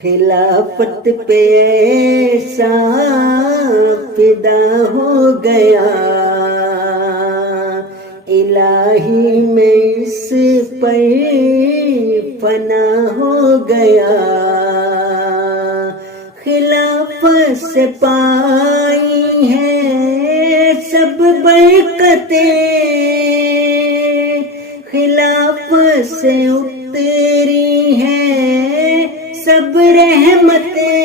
خلافت پہ ایسا فدا ہو گیا، الہی میں اس پر فنا ہو گیا۔ خلافت سے پائی ہے سب برکتیں، خلافت سے اتری ہیں سب رحمتیں،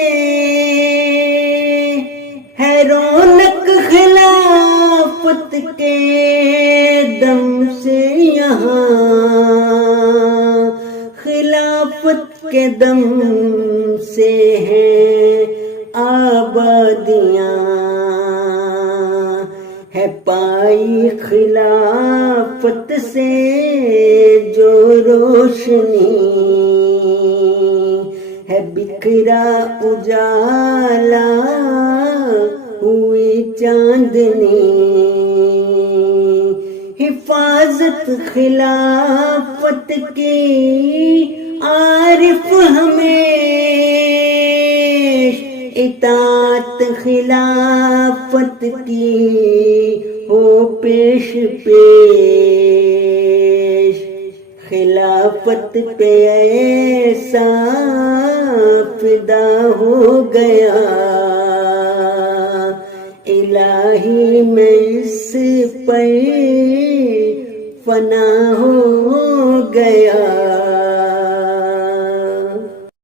ہے رونق خلافت کے دم سے یہاں، خلافت کے دم سے ہیں آبادیاں، ہے پائی خلافت سے جو روشنی، ہے بکھرا اجالا ہوئی چاندنی، حفاظت خلافت کی عارف ہمیش، اطاعت خلافت کی ہو پیش پیش، خلافت پہ ایسا فدا ہو گیا، الہی میں اس پر فنا ہو گیا۔